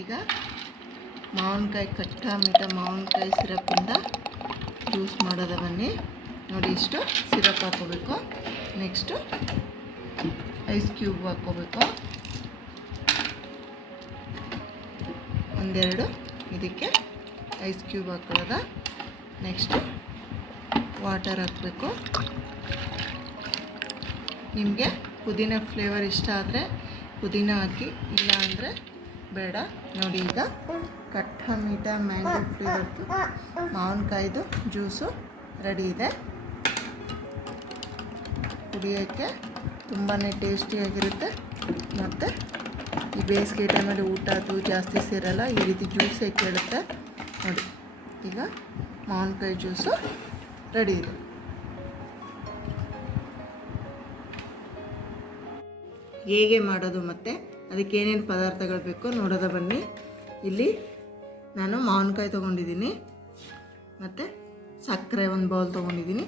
ಈಗ ಮಾವಿನಕಾಯಿ ಕಟ್ಟ ಮೀಠ ಮಾವಿನಕಾಯಿ ಸಿರಪಿಂದ ಜ್ಯೂಸ್ ಮಾಡೋದ ಬನ್ನಿ ನೋಡಿ. ಇಷ್ಟು ಸಿರಪ್ ಹಾಕ್ಕೋಬೇಕು. ನೆಕ್ಸ್ಟು ಐಸ್ ಕ್ಯೂಬ್ ಹಾಕ್ಕೋಬೇಕು. ಒಂದೆರಡು ಇದಕ್ಕೆ ಐಸ್ ಕ್ಯೂಬ್ ಹಾಕೊಳ್ಳೋದ. ನೆಕ್ಸ್ಟು ವಾಟರ್ ಹಾಕಬೇಕು. ನಿಮಗೆ ಪುದೀನ ಫ್ಲೇವರ್ ಇಷ್ಟ ಆದರೆ ಪುದೀನ ಹಾಕಿ, ಇಲ್ಲ ಅಂದರೆ ಬೇಡ. ನೋಡಿ ಈಗ ಕಟ್ಟ ಮೀಠ ಮ್ಯಾಂಗೋ ಫ್ಲೇವರ್ದು ಮಾವಿನಕಾಯ್ದು ಜ್ಯೂಸು ರೆಡಿ ಇದೆ. ಕುಡಿಯೋಕ್ಕೆ ತುಂಬಾ ಟೇಸ್ಟಿಯಾಗಿರುತ್ತೆ. ಮತ್ತು ಈ ಬೇಸಿಗೆ ಟೈಮಲ್ಲಿ ಊಟ ಅದು ಜಾಸ್ತಿ ಸೇರಲ್ಲ, ಈ ರೀತಿ ಜ್ಯೂಸೇ ಕೇಳುತ್ತೆ. ನೋಡಿ ಈಗ ಮಾವಿನಕಾಯಿ ಜ್ಯೂಸು ರೆಡಿ ಇದೆ. ಹೇಗೆ ಮಾಡೋದು ಮತ್ತು ಅದಕ್ಕೆ ಏನೇನು ಪದಾರ್ಥಗಳು ಬೇಕೋ ನೋಡೋದ ಬನ್ನಿ. ಇಲ್ಲಿ ನಾನು ಮಾವಿನಕಾಯಿ ತೊಗೊಂಡಿದ್ದೀನಿ, ಮತ್ತು ಸಕ್ಕರೆ ಒಂದು ಬೌಲ್ ತೊಗೊಂಡಿದ್ದೀನಿ,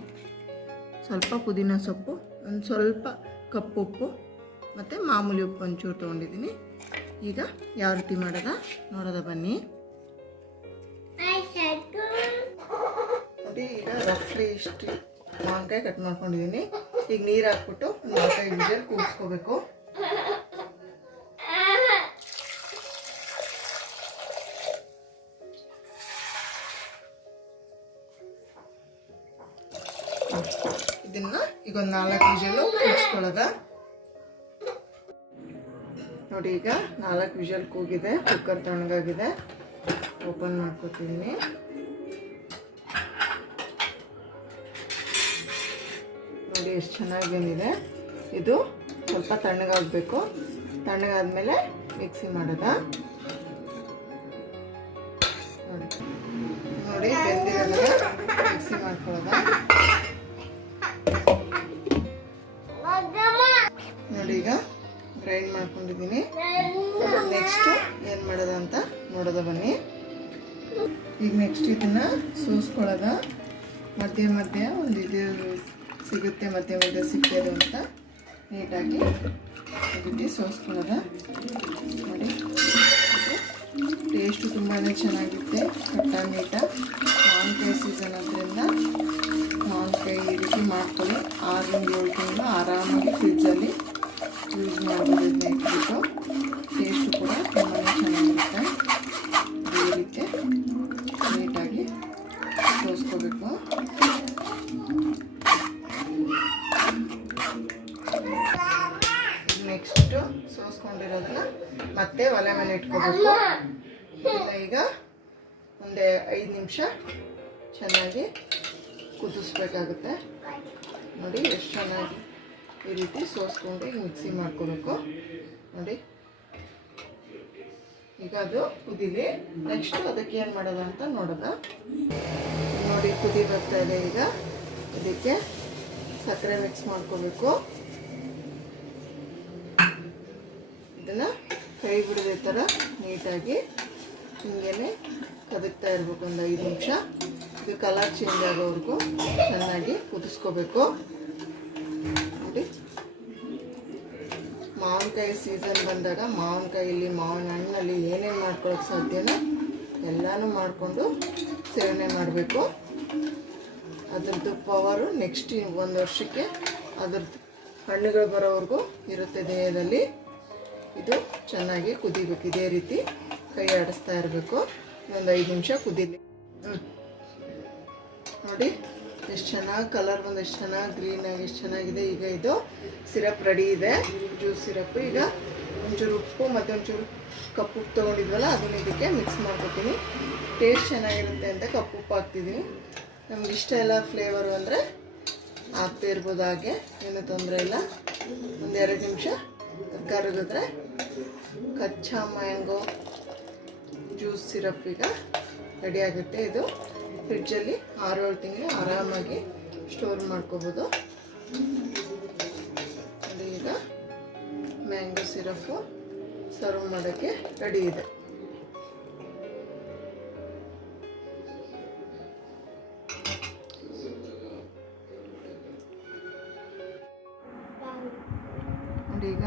ಸ್ವಲ್ಪ ಪುದೀನ ಸೊಪ್ಪು, ಒಂದು ಸ್ವಲ್ಪ ಕಪ್ಪು ಉಪ್ಪು, ಮತ್ತು ಮಾಮೂಲಿ ಉಪ್ಪು ಒಂಚೂರು ತೊಗೊಂಡಿದ್ದೀನಿ. ಈಗ ಯಾವ ರೀತಿ ಮಾಡೋದ ನೋಡೋದ ಬನ್ನಿ. ನೋಡಿ ಈಗ ರಫ್ಲಿ ಇಷ್ಟು ಮಾವಿನಕಾಯಿ ಕಟ್ ಮಾಡ್ಕೊಂಡಿದ್ದೀನಿ. ಈಗ ನೀರು ಹಾಕ್ಬಿಟ್ಟು 4-5 ವಿಷಲ್ ಕೂಗಿಸ್ಕೋಬೇಕು. ಇದನ್ನ ಈಗ ಒಂದು 4 ವಿಷಲು ಕೂಗಿಸ್ಕೊಳ್ಳೋದ. ನೋಡಿ ಈಗ 4 ವಿಷಲ್ ಕೂಗಿದೆ, ಕುಕ್ಕರ್ ತಣ್ಣಗಾಗಿದೆ. ಓಪನ್ ಮಾಡ್ಕೊತಿದ್ದೀನಿ. ನೋಡಿ ಎಷ್ಟು ಚೆನ್ನಾಗಿ ಬಂದಿದೆ. ಇದು ಸ್ವಲ್ಪ ತಣ್ಣಗಾಗಬೇಕು. ತಣ್ಣಗಾದ್ಮೇಲೆ ಮಿಕ್ಸಿ ಮಾಡೋದ. ನೋಡಿ ಬೆಂದಿರೋದನ್ನ ಮಿಕ್ಸಿ ಮಾಡ್ಕೊಳ್ಳೋದ. ನೋಡಿ ಈಗ ಗ್ರೈಂಡ್ ಮಾಡ್ಕೊಂಡಿದ್ದೀನಿ. ನೆಕ್ಸ್ಟ್ ಏನು ಮಾಡೋದ ಅಂತ ನೋಡೋದ ಬನ್ನಿ. ಈಗ ನೆಕ್ಸ್ಟ್ ಇದನ್ನ ಸೋಸ್ಕೊಳ್ಳೋದ. ಮಧ್ಯ ಮಧ್ಯ ಒಂದು ಇದು ಸಿಗುತ್ತೆ, ಮಧ್ಯ ಮಧ್ಯ ಸಿಕ್ಕೋದು ಅಂತ ನೀಟಾಗಿ ಈ ರೀತಿ ಸೋಸ್ಕೊಳ್ಳೋದ. ನೋಡಿ ಟೇಸ್ಟು ತುಂಬಾ ಚೆನ್ನಾಗಿರುತ್ತೆ. ಕಟ್ಟ ಮೀಠ ಮಾವಿನಕಾಯಿ ಸೀಸನ್ ಆದ್ದರಿಂದ ಮಾವಿನಕಾಯಿ ಈ ರೀತಿ ಮಾಡ್ಕೊಳ್ಳಿ. 6-7 ತಿಂಗಳು ಆರಾಮಾಗಿ ಫ್ರಿಜ್ಜಲ್ಲಿ ಯೂಸ್ ಮಾಡ್ಬೋದು. ಇದನ್ನ ಇಟ್ಬಿಟ್ಟು ಟೇಸ್ಟು ಕೂಡ ತುಂಬಾ ಚೆನ್ನಾಗಿರುತ್ತೆ. ಈ ರೀತಿ ನೀಟಾಗಿ ಸೋಸ್ಕೋಬೇಕು. ನೆಕ್ಸ್ಟು ಸೋಸ್ಕೊಂಡಿರೋದನ್ನ ಮತ್ತೆ ಒಲೆ ಮೇಲೆ ಇಟ್ಕೋಬೇಕು. ಈಗ ಒಂದೇ 5 ನಿಮಿಷ ಚೆನ್ನಾಗಿ ಕುದಿಸ್ಬೇಕಾಗುತ್ತೆ. ನೋಡಿ ಎಷ್ಟು ಚೆನ್ನಾಗಿ ಈ ರೀತಿ ಸೋಸ್ಕೊಂಡು ಮಿಕ್ಸಿ ಮಾಡ್ಕೋಬೇಕು. ನೋಡಿ ಈಗ ಅದು ಕುದೀಲಿ. ನೆಕ್ಸ್ಟು ಅದಕ್ಕೆ ಏನು ಮಾಡೋದು ಅಂತ ನೋಡೋದ. ನೋಡಿ ಕುದಿ ಬರ್ತಾ ಇದೆ. ಈಗ ಇದಕ್ಕೆ ಸಕ್ಕರೆ ಮಿಕ್ಸ್ ಮಾಡ್ಕೋಬೇಕು. ಇದನ್ನು ಕೈ ಬಿಡದೆ ಥರ ನೀಟಾಗಿ ಹಿಂಗೇ ಕದಕ್ತಾ ಇರಬೇಕು. ಒಂದು 5 ನಿಮಿಷ. ಇದು ಕಲರ್ ಚೇಂಜ್ ಆಗೋವರೆಗೂ ಚೆನ್ನಾಗಿ ಕುದಿಸ್ಕೋಬೇಕು. ನೋಡಿ ಮಾವಿನಕಾಯಿ ಸೀಸನ್ ಬಂದಾಗ ಮಾವಿನಕಾಯಲ್ಲಿ ಮಾವಿನ ಹಣ್ಣಲ್ಲಿ ಏನೇನು ಮಾಡ್ಕೊಳ್ಳೋಕೆ ಸಾಧ್ಯನೋ ಎಲ್ಲನೂ ಮಾಡಿಕೊಂಡು ಸೇವನೆ ಮಾಡಬೇಕು. ಅದರದ್ದು ಪವರು ನೆಕ್ಸ್ಟ್ 1 ವರ್ಷಕ್ಕೆ ಅದರದ್ದು ಹಣ್ಣುಗಳು ಬರೋವರೆಗೂ ಇರುತ್ತೆ ದೇಹದಲ್ಲಿ. ಇದು ಚೆನ್ನಾಗಿ ಕುದಿಬೇಕು. ಇದೇ ರೀತಿ ಕೈ ಆಡಿಸ್ತಾ ಇರಬೇಕು. ಒಂದು 5 ನಿಮಿಷ ಕುದೀಲಿ. ನೋಡಿ ಎಷ್ಟು ಚೆನ್ನಾಗಿ ಕಲರ್ ಬಂದು, ಎಷ್ಟು ಚೆನ್ನಾಗಿ ಗ್ರೀನಾಗಿ ಎಷ್ಟು ಚೆನ್ನಾಗಿದೆ. ಈಗ ಇದು ಸಿರಪ್ ರೆಡಿ ಇದೆ, ಜ್ಯೂಸ್ ಸಿರಪ್. ಈಗ ಒಂಚೂರು ಉಪ್ಪು ಮತ್ತು ಒಂಚೂರು ಕಪ್ಪು ಉಪ್ಪು ತೊಗೊಂಡಿದ್ವಲ್ಲ ಅದನ್ನು ಇದಕ್ಕೆ ಮಿಕ್ಸ್ ಮಾಡ್ಕೊತೀನಿ. ಟೇಸ್ಟ್ ಚೆನ್ನಾಗಿರುತ್ತೆ ಅಂತ ಕಪ್ಪು ಉಪ್ಪು ಹಾಕ್ತಿದ್ದೀನಿ. ನಮ್ಗೆ ಇಷ್ಟ ಎಲ್ಲ ಫ್ಲೇವರು ಅಂದರೆ ಹಾಕ್ತಾ ಇರ್ಬೋದು, ಹಾಗೆ ಏನೂ ತೊಂದರೆ ಇಲ್ಲ. ಒಂದು 2 ನಿಮಿಷ ಕರಗಿದ್ರೆ ಕಚ್ಚಾ ಮ್ಯಾಂಗೋ ಜ್ಯೂಸ್ ಸಿರಪ್ ಈಗ ರೆಡಿ ಆಗುತ್ತೆ. ಇದು ಫ್ರಿಡ್ಜಲ್ಲಿ 6-7 ತಿಂಗಳು ಆರಾಮಾಗಿ ಸ್ಟೋರ್ ಮಾಡ್ಕೋಬೋದು. ಈಗ ಮ್ಯಾಂಗೋ ಸಿರಪ್ಪು ಸರ್ವ್ ಮಾಡೋಕ್ಕೆ ರೆಡಿ ಇದೆ. ನೋಡಿ ಈಗ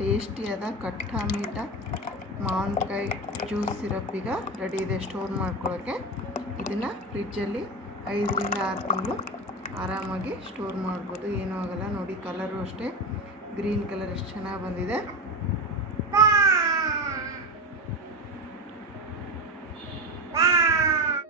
ಟೇಸ್ಟಿಯಾದ ಕಟ್ಟ ಮೀಠ ಮಾವಿನಕಾಯಿ ಜ್ಯೂಸ್ ಸಿರಪ್ ಈಗ ರೆಡಿ ಇದೆ ಸ್ಟೋರ್ ಮಾಡ್ಕೊಳ್ಳೋಕ್ಕೆ. ಇದನ್ನು ಫ್ರಿಜ್ಜಲ್ಲಿ 5 ರಿಂದ 6 ತಿಂಗಳು ಆರಾಮಾಗಿ ಸ್ಟೋರ್ ಮಾಡ್ಬೋದು, ಏನೂ ಆಗೋಲ್ಲ. ನೋಡಿ ಕಲರು ಅಷ್ಟೇ ಗ್ರೀನ್ ಕಲರ್ ಎಷ್ಟು ಚೆನ್ನಾಗಿ ಬಂದಿದೆ.